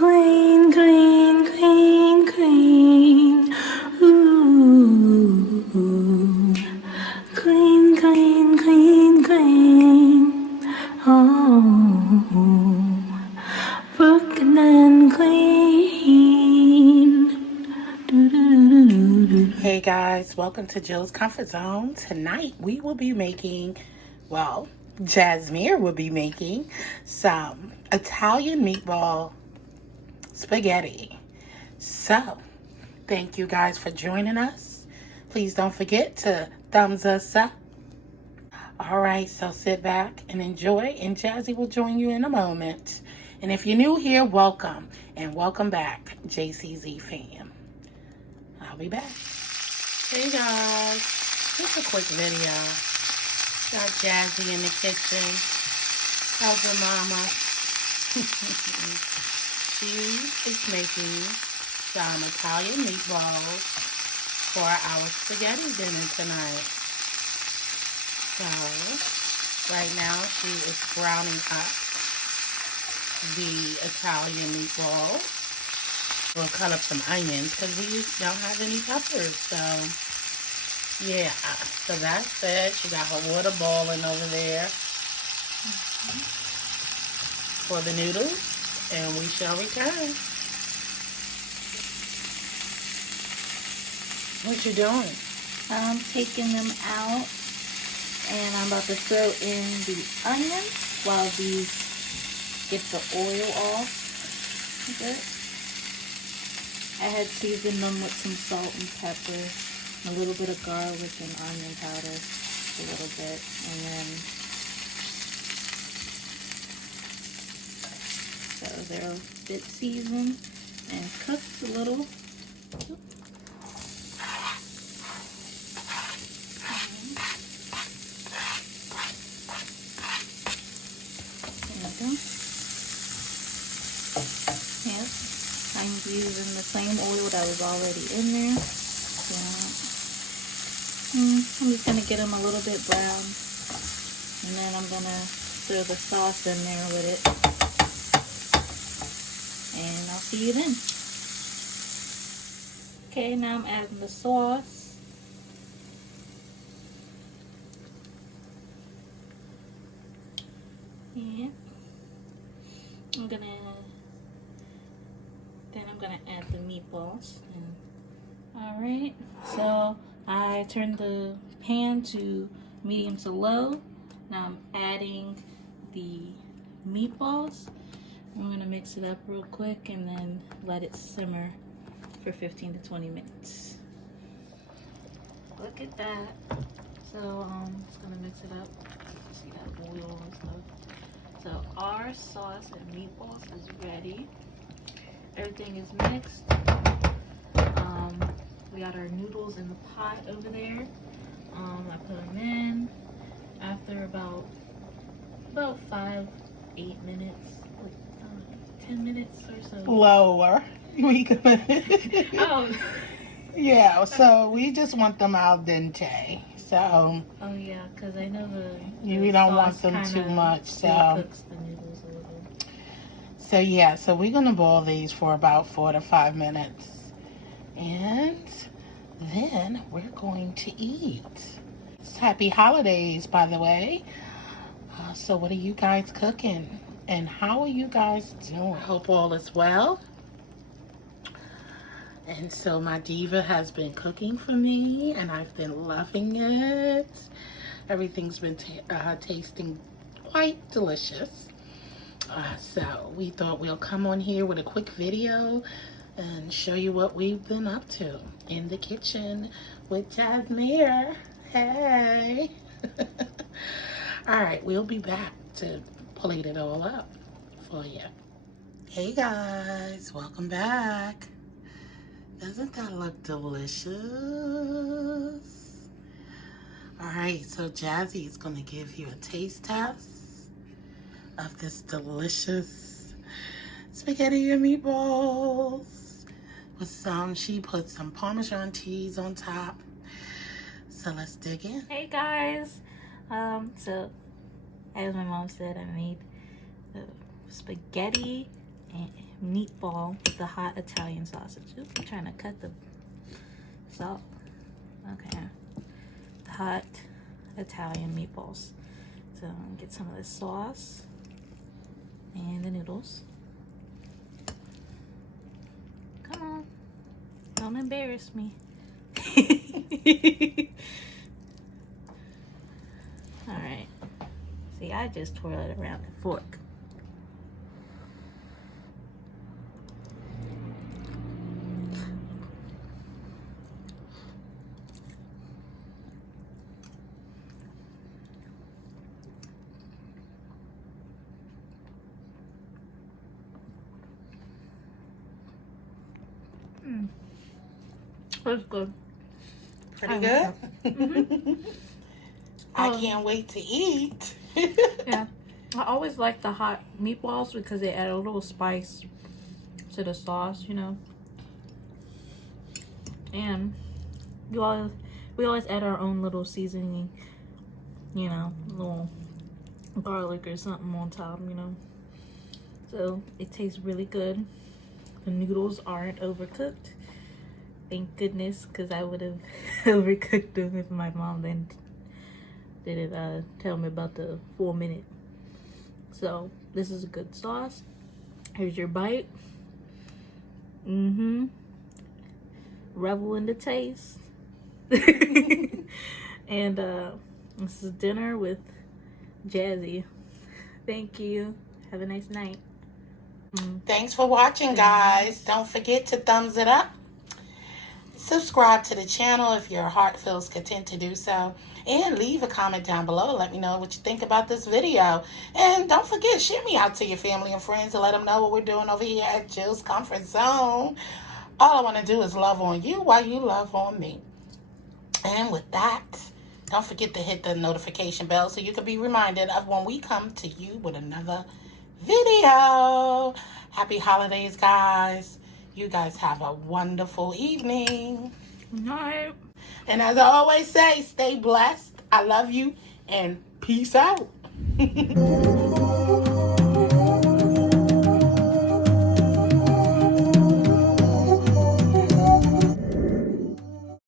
Queen, queen, queen, queen. Ooh, queen, queen, queen, queen. Oh, Brooklyn and Queen. Hey guys, welcome to Jill's Comfort Zone. Tonight we will be making, well, Jasmine will be making some Italian meatball spaghetti. So, thank you guys for joining us. Please don't forget to thumbs us up. Alright, so sit back and enjoy, and Jazzy will join you in a moment. And if you're new here, welcome, and welcome back, JCZ fam. I'll be back. Hey guys, just a quick video. Got Jazzy in the kitchen. Helping mama. She is making some Italian meatballs for our spaghetti dinner tonight. So, right now she is browning up the Italian meatballs. We'll cut up some onions because we don't have any peppers. So, yeah. So that's it. She got her water boiling over there for the noodles. And we shall return. What you doing? I'm taking them out. And I'm about to throw in the onions while these get the oil off. Okay. I had seasoned them with some salt and pepper, a little bit of garlic and onion powder, a little bit, and then so they're a bit seasoned and cooked a little. I'm using the same oil that was already in there. So, I'm just going to get them a little bit brown. And then I'm going to throw the sauce in there with it. And I'll see you then. Okay, now I'm adding the sauce. And I'm going to add the meatballs. Alright, so I turned the pan to medium to low. Now I'm adding the meatballs. I'm going to mix it up real quick and then let it simmer for 15 to 20 minutes. Look at that. So just going to mix it up. See that oil and stuff. So our sauce and meatballs is ready. Everything is mixed. We got our noodles in the pot over there. I put them in after about 5-8 minutes, 10 minutes or so. Lower. Oh. Yeah, so we just want them al dente. So. Oh yeah, because I know the we don't want them too much. So. Cooks the noodles a little. So yeah, so we're gonna boil these for about 4 to 5 minutes, and then we're going to eat. It's happy holidays, by the way. So what are you guys cooking, and how are you guys doing? Hope all is well. And so my diva has been cooking for me, and I've been loving it. Everything's been tasting quite delicious. So we thought we'll come on here with a quick video and show you what we've been up to in the kitchen with Jasmine. Hey. All right, we'll be back to plate it all up for you. Hey guys, welcome back. Doesn't that look delicious? All right, so Jazzy is gonna give you a taste test of this delicious spaghetti and meatballs with she put some Parmesan cheese on top. So let's dig in. Hey guys, so as my mom said, I made the spaghetti and meatball with the hot Italian sausage. Oops, I'm trying to cut the salt. Okay. The hot Italian meatballs. So I'm gonna get some of this sauce and the noodles. Come on. Don't embarrass me. Alright. See, I just twirl it around the fork. That's good. Pretty good? I can't wait to eat. Yeah. I always like the hot meatballs because they add a little spice to the sauce, you know. And we always add our own little seasoning, you know, little garlic or something on top, you know. So it tastes really good. The noodles aren't overcooked. Thank goodness, because I would have overcooked them if my mom didn't tell me about the 4-minute. So this is a good sauce. Here's your bite. Revel in the taste. And this is dinner with Jazzy. Thank you. Have a nice night. Thanks for watching, guys. Don't forget to thumbs it up. Subscribe to the channel if your heart feels content to do so. And leave a comment down below. Let me know what you think about this video. And don't forget, share me out to your family and friends and let them know what we're doing over here at Jill's Comfort Zone. All I want to do is love on you while you love on me. And with that, don't forget to hit the notification bell so you can be reminded of when we come to you with another video. Happy holidays, guys. You guys have a wonderful evening. Night. And as I always say, stay blessed. I love you and peace out.